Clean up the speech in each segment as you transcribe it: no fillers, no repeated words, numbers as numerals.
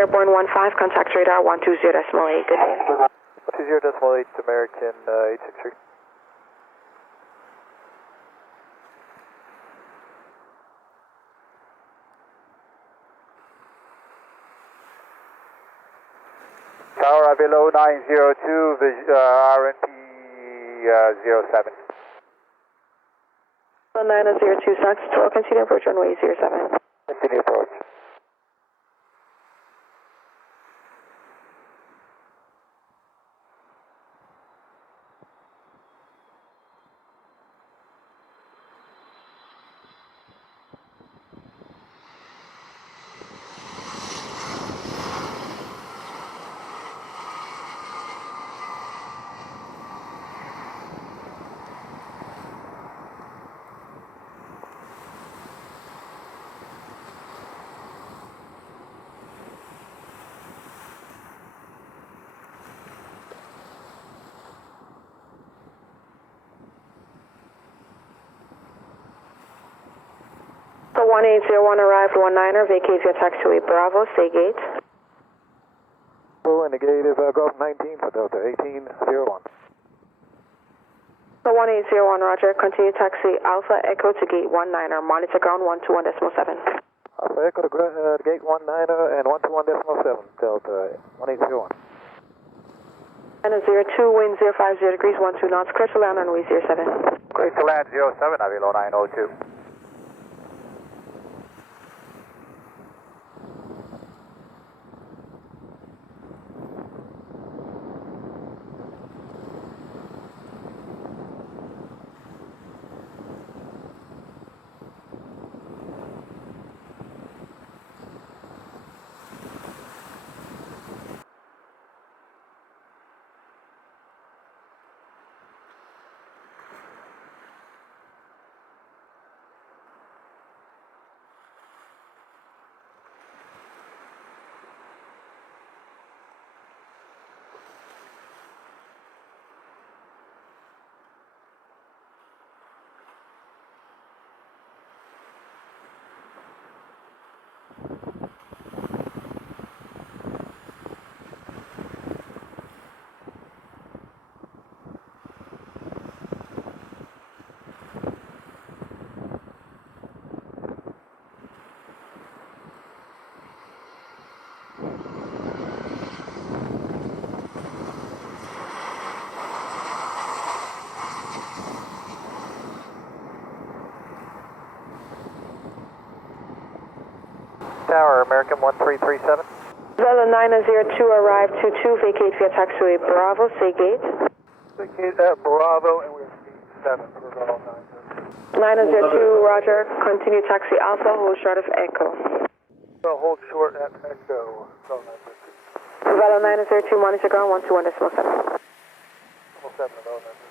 Airborne 15, contact radar 120.8. Good day. 20.8 American 863. Tower below 902, RNP 07. 9002, Sox 12, continue approach runway 07. Continue approach. So 1801 arrived, 19er, vacate via taxiway Bravo, stay gate. Full indicative Gulf 19 for Delta 1801. So 1801, roger, continue taxi Alpha Echo to gate 19er, monitor ground 121.7. Alpha Echo to gate 19er and 121.7, Delta 1801. And a 02, wind 050 degrees, 12 knots, clear to land on runway 07. Clear to land 07, below 902. Tower, American 1337. Vela 902 arrived, 22, vacate via taxiway Bravo, stay gate. Vacate at Bravo, and we're speed 7 for Gulf 902. 902, roger, continue taxi Alpha, hold short of Echo. So hold short at Echo, Gulf 902. Vela 902, monitor ground 121.7. 7 Gulf 902.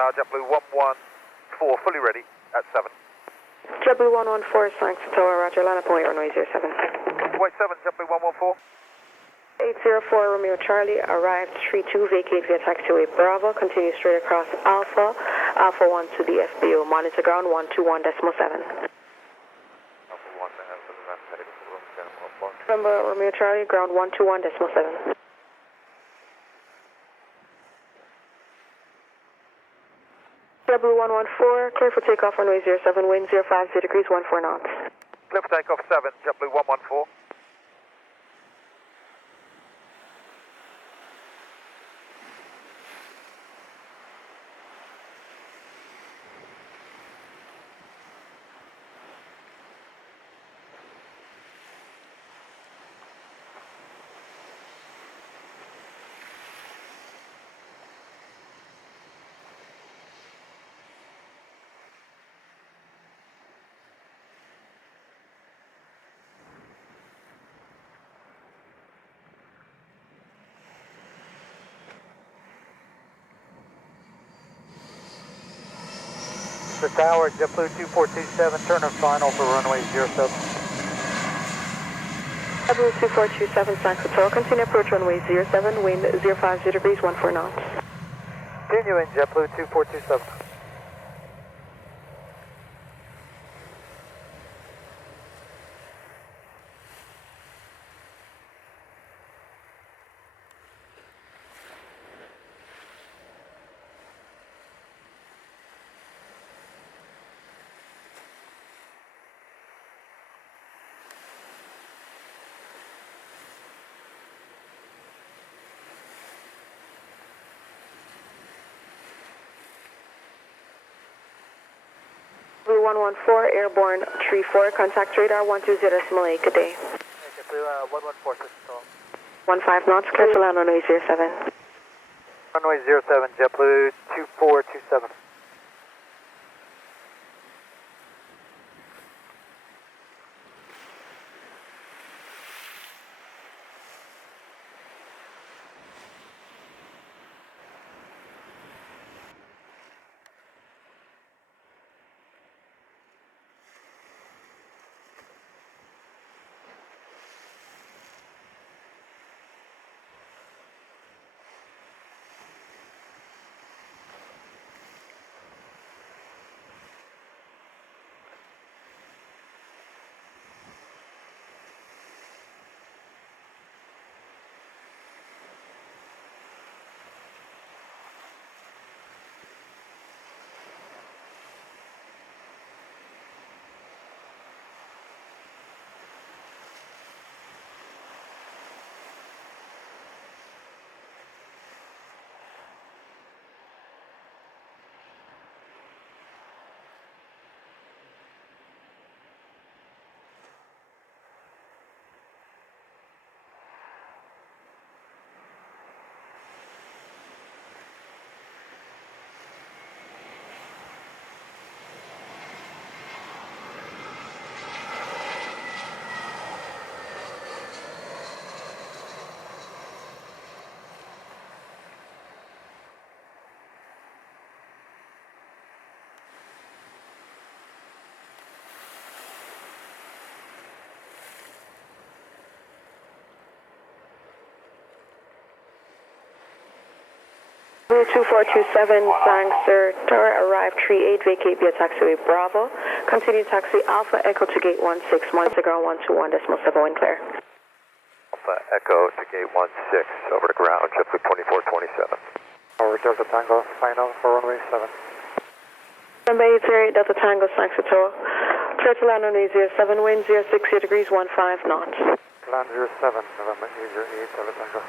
JetBlue 114, fully ready at 7. JetBlue 114, thanks to Tower, roger, line up point runway 07. White 7, JetBlue 114. 804 Romeo Charlie, arrived 32, vacate via taxiway Bravo, continue straight across Alpha, Alpha 1 to the FBO, monitor ground 121.7. November Romeo Charlie, ground 121.7. JetBlue 114, clear for takeoff runway 07, wind 050 degrees, 14 knots. Clear for takeoff 7, JetBlue 114. Delta Tower, JetBlue 2427, turn and final for runway 07. JetBlue 2427, Saxo Tower, continue approach runway 07, wind 050 degrees, 14 knots. Continuing JetBlue 2427. Blue 114, airborne 34, contact radar 120.8, good day. JetBlue 114, system. 15 knots, clear to land on runway 07. Runway 07, JetBlue 2427. Blue 2427, Sangster Tower, arrive 38, vacate via taxiway Bravo. Continue taxi Alpha Echo to gate 16, Monte Ground 121.7, wind clear. Alpha Echo to gate 16, over to ground, JetBlue 2427. Over Delta Tango, final for runway 7. Runway 38, Delta Tango, Sangster Tower. Clear to land on runway 07, wind 060 degrees, 15 knots. Land 07, November 808, Delta Tango.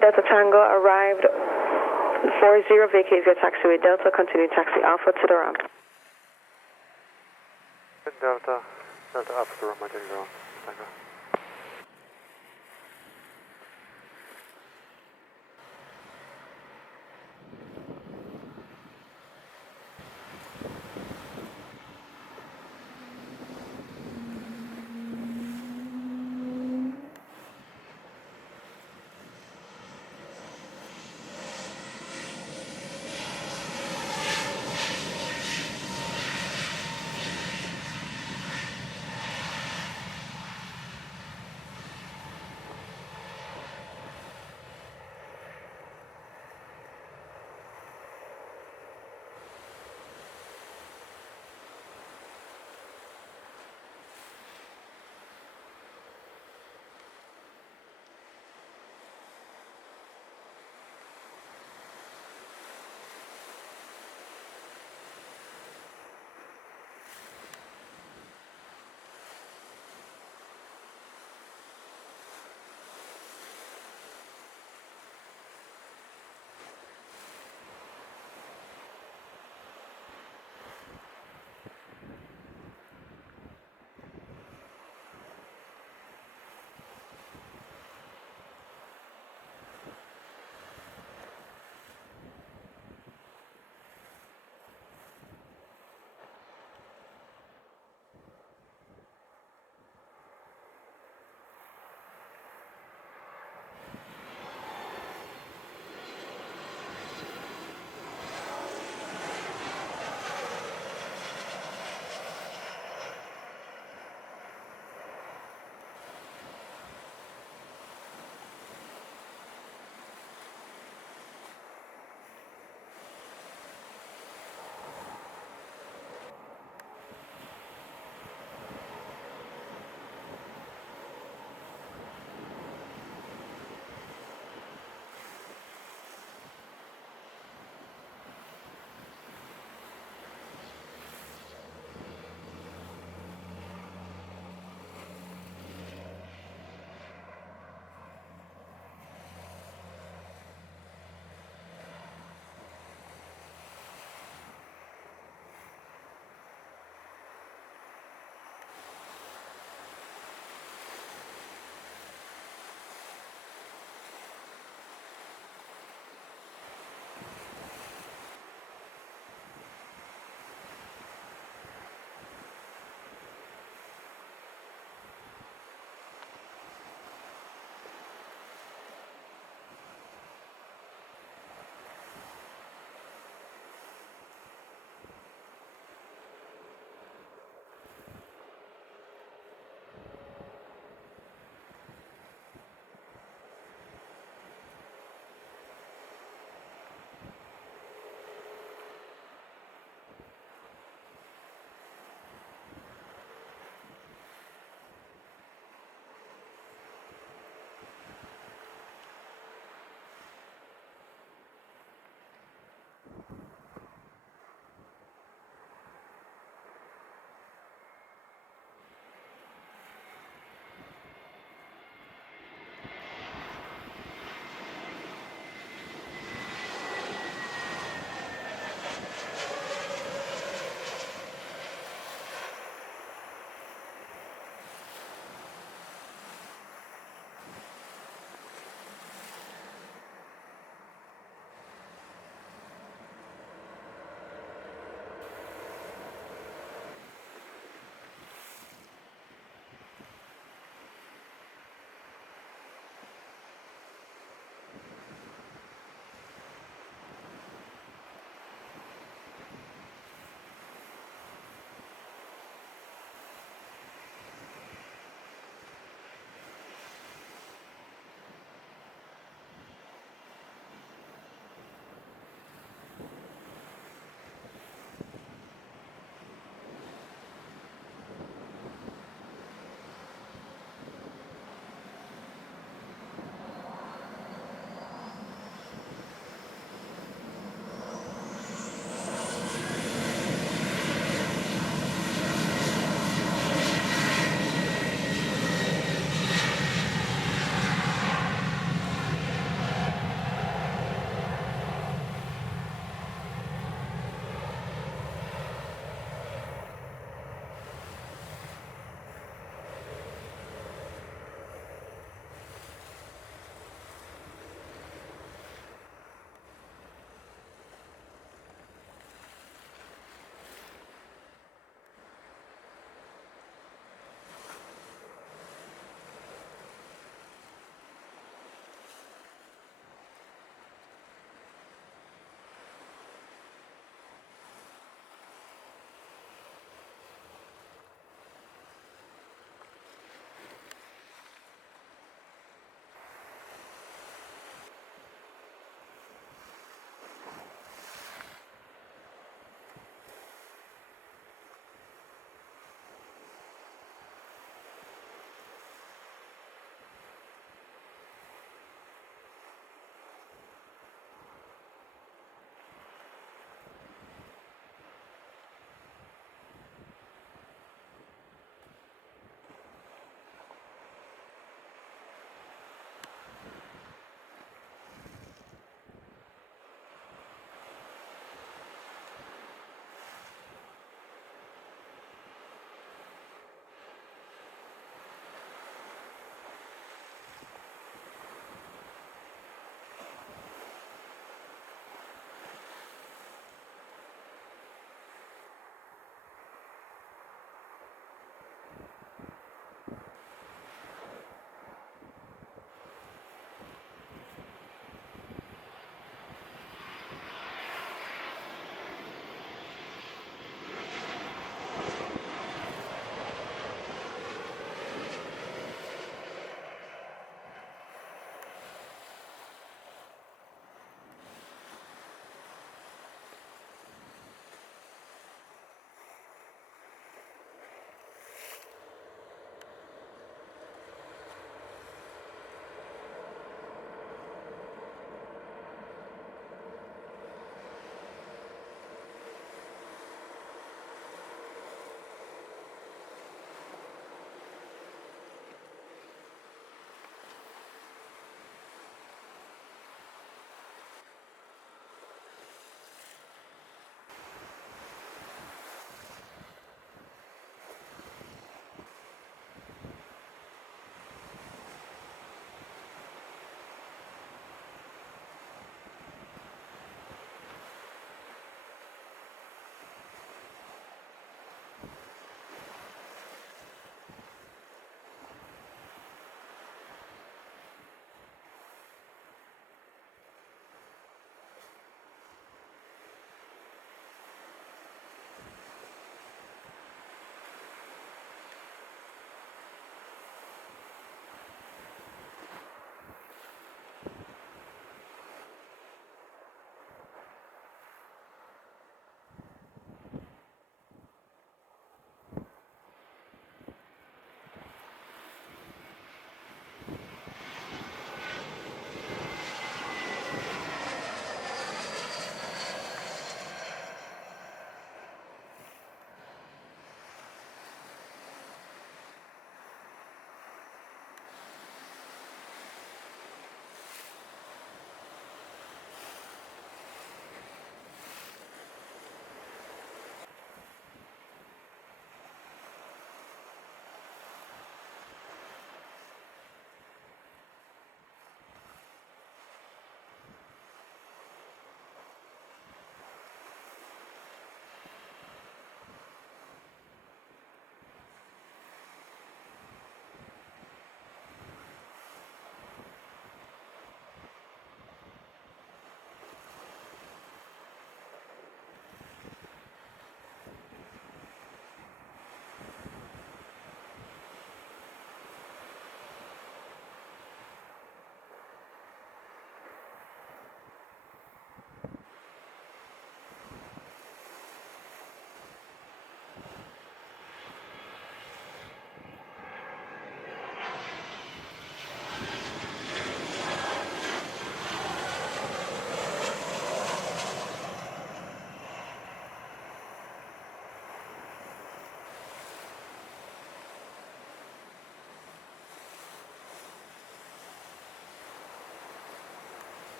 Delta Tango arrived 40, vacate via taxiway Delta, continue taxi Alpha to the ramp. Delta up to the ramp, Tango.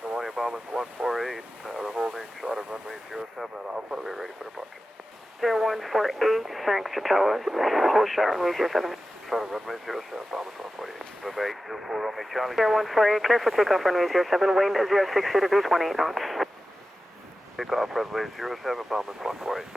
Good morning, Bombers 148. We're holding short of runway 07 at Alpha. We're ready for departure. 0148, Sangster Tower. Hold short runway 07. Short of runway 07, Bombers 148. Bye-bye, 24 Romeo Charlie. 0148, clear for takeoff runway 07, wind 060 degrees, 18 knots. Takeoff runway 07, Bombers 148.